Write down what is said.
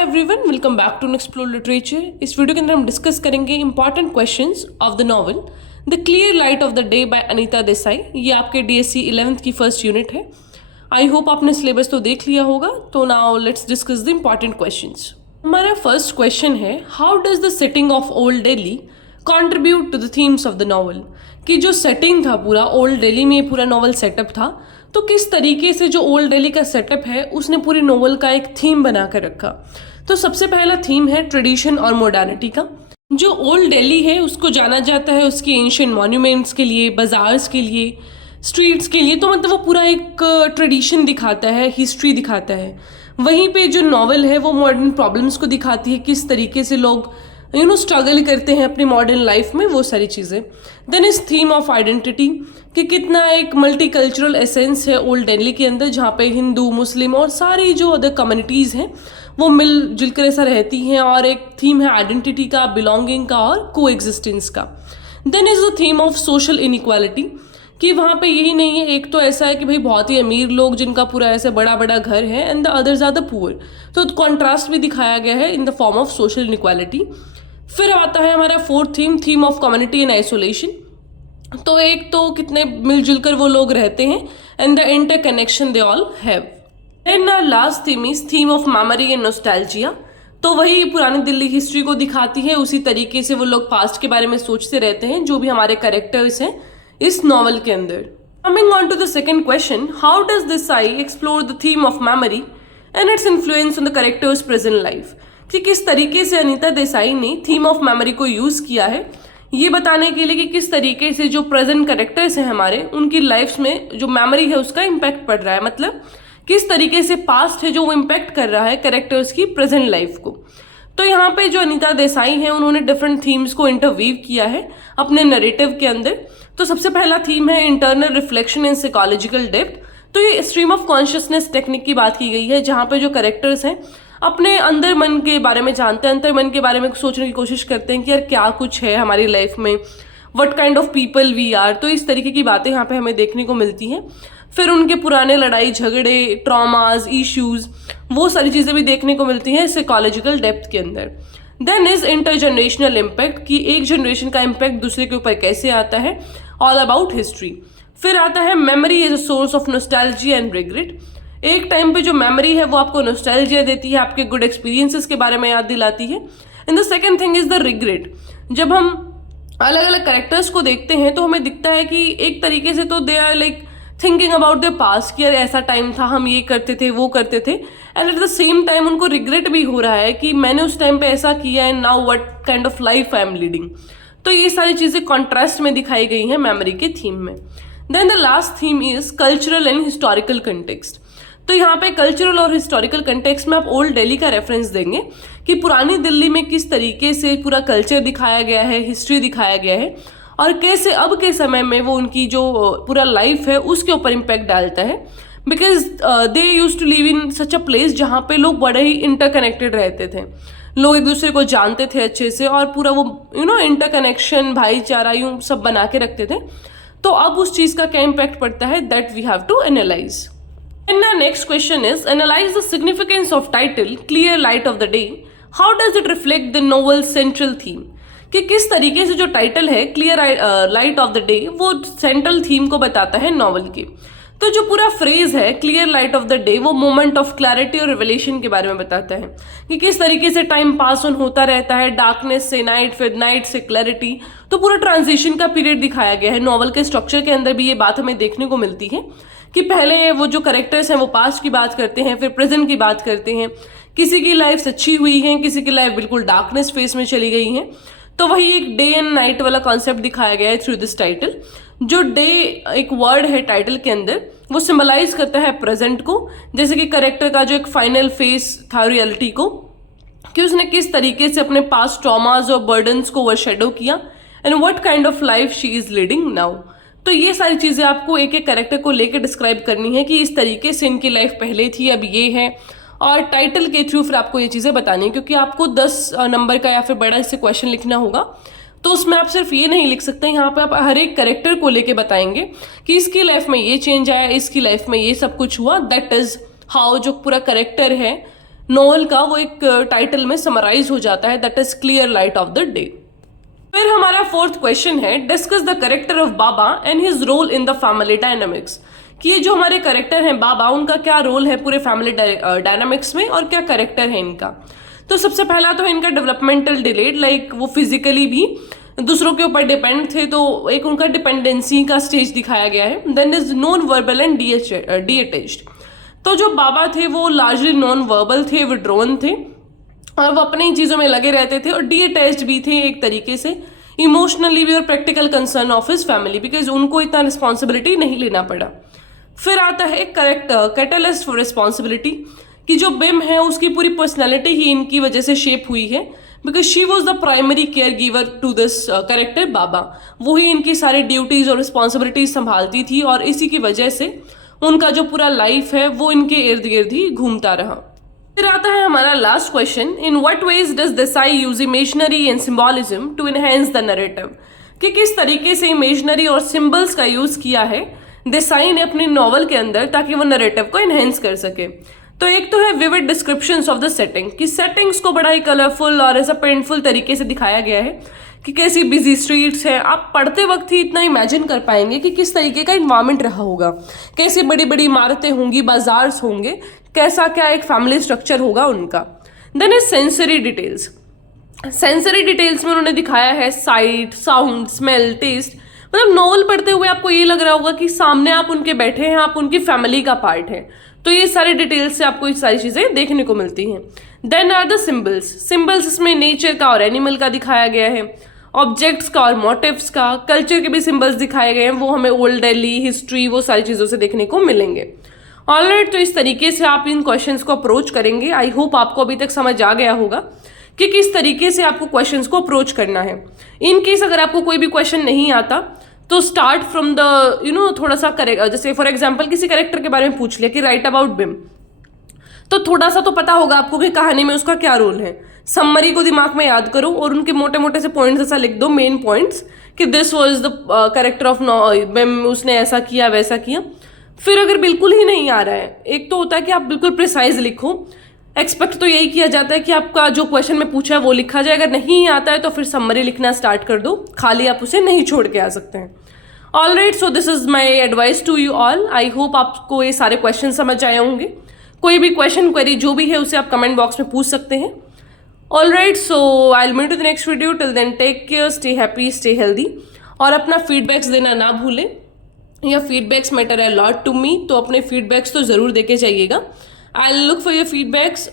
Hi everyone, welcome back to explore literature. इस video के अंदर हम डिस्कस करेंगे important questions of the novel the clear light of the day by Anita Desai. ये आपके DSC 11th की फर्स्ट यूनिट है। आई होप आपने सिलेबस तो देख लिया होगा। तो now let's discuss the important questions. हमारा फर्स्ट क्वेश्चन है, how does the setting of old Delhi contribute to the themes of the novel. कि जो सेटिंग था पूरा ओल्ड दिल्ली में, पूरा नॉवल सेटअप था, तो किस तरीके से जो ओल्ड दिल्ली का सेटअप है उसने पूरी नोवेल का एक थीम बना कर रखा। तो सबसे पहला थीम है ट्रेडिशन और मॉडर्निटी का। जो ओल्ड दिल्ली है उसको जाना जाता है उसके एंशिएंट मॉन्यूमेंट्स के लिए, बाजार्स के लिए, स्ट्रीट्स के लिए। तो मतलब वो पूरा एक ट्रेडिशन दिखाता है, हिस्ट्री दिखाता है। वहीं पे जो नॉवल है वो मॉडर्न प्रॉब्लम्स को दिखाती है, किस तरीके से लोग स्ट्रगल करते हैं अपनी मॉडर्न लाइफ में, वो सारी चीज़ें। देन इस थीम ऑफ आइडेंटिटी कि कितना एक मल्टी कल्चरल एसेंस है ओल्ड दिल्ली के अंदर, जहाँ पे हिंदू, मुस्लिम और सारी जो अदर कम्युनिटीज़ हैं वो मिलजुल कर ऐसा रहती हैं। और एक थीम है आइडेंटिटी का, बिलोंगिंग का और को एग्जिस्टेंस का। Then is the theme of social inequality कि वहाँ पे यही नहीं है, एक तो ऐसा है कि भाई बहुत ही अमीर लोग जिनका पूरा ऐसे बड़ा बड़ा घर है and the others are the poor. तो कॉन्ट्रास्ट भी दिखाया गया है in the form of social inequality. फिर आता है हमारा fourth theme of community and isolation. तो एक तो कितने मिलजुल कर वो लोग रहते हैं and the inter connection they all have. And last theme is theme of memory and nostalgia. तो वही पुरानी दिल्ली हिस्ट्री को दिखाती है, उसी तरीके से वो लोग पास्ट के बारे में सोचते रहते हैं, जो भी हमारे कैरेक्टर्स हैं इस नॉवल के अंदर। Coming on to the second question, how does Desai explore the theme of memory and its influence on the characters present life. कि किस तरीके से अनीता देसाई ने थीम ऑफ मेमोरी को यूज किया है ये बताने के लिए कि किस तरीके से जो प्रेजेंट कैरेक्टर्स हैं हमारे, उनकी लाइफ्स में जो मेमोरी है उसका इम्पैक्ट पड़ रहा है। मतलब किस तरीके से पास्ट है जो वो इम्पैक्ट कर रहा है कैरेक्टर्स की प्रेजेंट लाइफ को। तो यहाँ पे जो अनीता देसाई है उन्होंने डिफरेंट थीम्स को इंटरवीव किया है अपने नरेटिव के अंदर। तो सबसे पहला थीम है internal reflection and psychological depth. तो ये स्ट्रीम ऑफ कॉन्शियसनेस टेक्निक की बात की गई है, जहाँ पे जो कैरेक्टर्स हैं अपने अंदर मन के बारे में जानते हैं, अंतर मन के बारे में सोचने की कोशिश करते हैं कि यार क्या कुछ है हमारी लाइफ में, what kind of people we are. तो इस तरीके की बातें यहाँ पे हमें देखने को मिलती हैं। फिर उनके पुराने लड़ाई झगड़े, ट्रॉमाज, इश्यूज, वो सारी चीज़ें भी देखने को मिलती हैं साइकोलॉजिकल डेप्थ के अंदर। देन इज इंटरजनरेशनल इम्पैक्ट कि एक जनरेशन का इम्पैक्ट दूसरे के ऊपर कैसे आता है, ऑल अबाउट हिस्ट्री। फिर आता है memory as a source of nostalgia and regret. एक टाइम पे जो मेमोरी है वो आपको नॉस्टैल्जिया देती है, आपके गुड एक्सपीरियंसेस के बारे में याद दिलाती है। And the second thing is the regret. जब हम अलग अलग कैरेक्टर्स को देखते हैं तो हमें दिखता है कि एक तरीके से तो they are like thinking about the past कि यार ऐसा टाइम था, हम ये करते थे, वो करते थे। And at the same time उनको रिग्रेट भी हो रहा है कि मैंने उस टाइम पे ऐसा किया and now what kind of life I am leading. तो ये सारी चीज़ें कॉन्ट्रास्ट में दिखाई गई हैं मेमोरी के थीम में। Then the last theme is cultural and historical context. तो यहाँ पे कल्चरल और हिस्टोरिकल कंटेक्स्ट में आप ओल्ड दिल्ली का रेफरेंस देंगे कि पुरानी दिल्ली में किस तरीके से पूरा कल्चर दिखाया गया है, हिस्ट्री दिखाया गया है, और कैसे अब के समय में वो उनकी जो पूरा लाइफ है उसके ऊपर इम्पैक्ट डालता है। Because they use to live in such a place जहाँ पे लोग बड़े ही इंटरकनेक्टेड रहते थे, लोग एक दूसरे को जानते थे अच्छे से, और पूरा वो इंटरकनेक्शन, भाईचारा यूं सब बना के रखते थे। तो अब उस चीज़ का क्या इम्पैक्ट पड़ता है, that we have to analyse. And our next question is, analyze the significance of title Clear Light of the Day. How does it reflect the novel's central theme? कि किस तरीके से जो टाइटल है clear light of the day वो central theme को बताता है नॉवल की। तो जो पूरा फ्रेज है clear light of the day वो मोमेंट ऑफ क्लैरिटी और रिवलेशन के बारे में बताता है कि किस तरीके से टाइम पास ऑन होता रहता है, डार्कनेस से नाइट, फिर नाइट से क्लैरिटी। तो पूरा ट्रांजिशन का पीरियड दिखाया गया है। नॉवल के स्ट्रक्चर के अंदर भी ये बात हमें देखने को मिलती है कि पहले वो जो कैरेक्टर्स हैं वो पास्ट की बात करते हैं, फिर प्रेजेंट की बात करते हैं। किसी की लाइफ अच्छी हुई है, किसी की लाइफ बिल्कुल डार्कनेस फेस में चली गई है। तो वही एक डे एंड नाइट वाला कॉन्सेप्ट दिखाया गया है थ्रू दिस टाइटल। जो डे एक वर्ड है टाइटल के अंदर वो सिंबलाइज करता है प्रेजेंट को, जैसे कि कैरेक्टर का जो एक फाइनल फेस था रियलिटी को, कि उसने किस तरीके से अपने पास्ट ट्रॉमाज और बर्डन्स को ओवरशैडो किया and what kind of life she is leading now. तो ये सारी चीज़ें आपको एक एक कैरेक्टर को लेकर डिस्क्राइब करनी है कि इस तरीके से इनकी लाइफ पहले थी, अब ये है, और टाइटल के थ्रू फिर आपको ये चीज़ें बतानी है। क्योंकि आपको 10 नंबर का या फिर बड़ा इससे क्वेश्चन लिखना होगा, तो उसमें आप सिर्फ ये नहीं लिख सकते, यहाँ पे आप हर एक कैरेक्टर को लेके बताएंगे कि इसकी लाइफ में ये चेंज आया, इसकी लाइफ में ये सब कुछ हुआ। दैट इज हाउ जो पूरा कैरेक्टर है नॉवल का वो एक टाइटल में समराइज हो जाता है, that is clear light of the day. फिर हमारा फोर्थ क्वेश्चन है, discuss the character of Baba and his role in the family dynamics. कि ये जो हमारे कैरेक्टर हैं बाबा, उनका क्या रोल है पूरे फैमिली डायनामिक्स में और क्या कैरेक्टर है इनका। तो सबसे पहला तो है इनका डेवलपमेंटल डिलेड, लाइक वो फिजिकली भी दूसरों के ऊपर डिपेंड थे, तो एक उनका डिपेंडेंसी का स्टेज दिखाया गया है। Then is non verbal and detached. तो जो बाबा थे वो लार्जली नॉन वर्बल थे, विड्रॉन थे और वो अपनी चीज़ों में लगे रहते थे, और डी अटैच्ड भी थे एक तरीके से, इमोशनली भी और practical concern of his family, because उनको इतना रिस्पॉन्सिबिलिटी नहीं लेना पड़ा। फिर आता है कैटलिस्ट फॉर रिस्पॉन्सिबिलिटी, कि जो बिम है उसकी पूरी पर्सनैलिटी ही इनकी वजह से शेप हुई है, because she was the primary care giver to this character बाबा। वो ही इनकी सारी ड्यूटीज और रिस्पॉन्सिबिलिटीज संभालती थी, और इसी की वजह से उनका जो पूरा लाइफ है वो इनके इर्द गिर्द ही घूमता रहा। फिर आता है हमारा last question, in what ways does Desai use imaginary and symbolism to enhance the narrative. कि किस तरीके से इमेजनरी और सिंबल्स का यूज किया है देसाई ने अपनी नॉवल के अंदर, ताकि वो नरेटिव को एनहेंस कर सके। तो एक तो है vivid descriptions of the setting, कि सेटिंग्स को बड़ा ही कलरफुल और ऐसा पेंटफुल तरीके से दिखाया गया है, कि कैसी बिजी स्ट्रीट्स है। आप पढ़ते वक्त ही इतना इमेजिन कर पाएंगे कि किस तरीके का इन्वायरमेंट रहा होगा, कैसी बड़ी बड़ी इमारतें होंगी, बाजार होंगे, कैसा क्या एक फैमिली स्ट्रक्चर होगा उनका। Then is sensory details. Sensory details में उन्होंने दिखाया है साइट, साउंड, स्मेल, टेस्ट। मतलब नॉवल पढ़ते हुए आपको ये लग रहा होगा कि सामने आप उनके बैठे हैं, आप उनकी फैमिली का पार्ट है। तो ये सारी डिटेल्स से आपको ये सारी चीज़ें देखने को मिलती हैं। Then are the symbols. Symbols इसमें नेचर का और एनिमल का दिखाया गया है, ऑब्जेक्ट्स का और मोटिव्स का, कल्चर के भी सिंबल्स दिखाए गए हैं, वो हमें ओल्ड दिल्ली, हिस्ट्री, वो सारी चीज़ों से देखने को मिलेंगे। ऑलराइट, तो इस तरीके से आप इन क्वेश्चंस को अप्रोच करेंगे। आई होप आपको अभी तक समझ आ गया होगा कि किस तरीके से आपको क्वेश्चंस को अप्रोच करना है। इन केस अगर आपको कोई भी क्वेश्चन नहीं आता तो स्टार्ट फ्रॉम द थोड़ा सा करेगा, जैसे फॉर एग्जाम्पल किसी कैरेक्टर के बारे में पूछ लिया कि राइट अबाउट बिम, तो थोड़ा सा तो पता होगा आपको कि कहानी में उसका क्या रोल है। समरी को दिमाग में याद करो और उनके मोटे मोटे से पॉइंट्स ऐसा लिख दो, मेन पॉइंट्स, कि this was the character of बिम, उसने ऐसा किया वैसा किया। फिर अगर बिल्कुल ही नहीं आ रहा है, एक तो होता है कि आप बिल्कुल प्रिसाइज लिखो, एक्सपेक्ट तो यही किया जाता है कि आपका जो क्वेश्चन में पूछा है वो लिखा जाए। अगर नहीं आता है तो फिर समरी लिखना स्टार्ट कर दो, खाली आप उसे नहीं छोड़ के आ सकते हैं। Alright, so this is my advice to you all. I hope आपको ये सारे क्वेश्चन समझ आए होंगे। कोई भी क्वेश्चन क्वेरी जो भी है उसे आप कमेंट बॉक्स में पूछ सकते हैं। Alright, so I will meet you the next video. Till then take care, stay happy, stay healthy, और अपना फीडबैक्स देना ना भूलें। या feedbacks matter a lot to me, तो अपने फीडबैक्स तो ज़रूर देके जाइएगा। I look for your feedbacks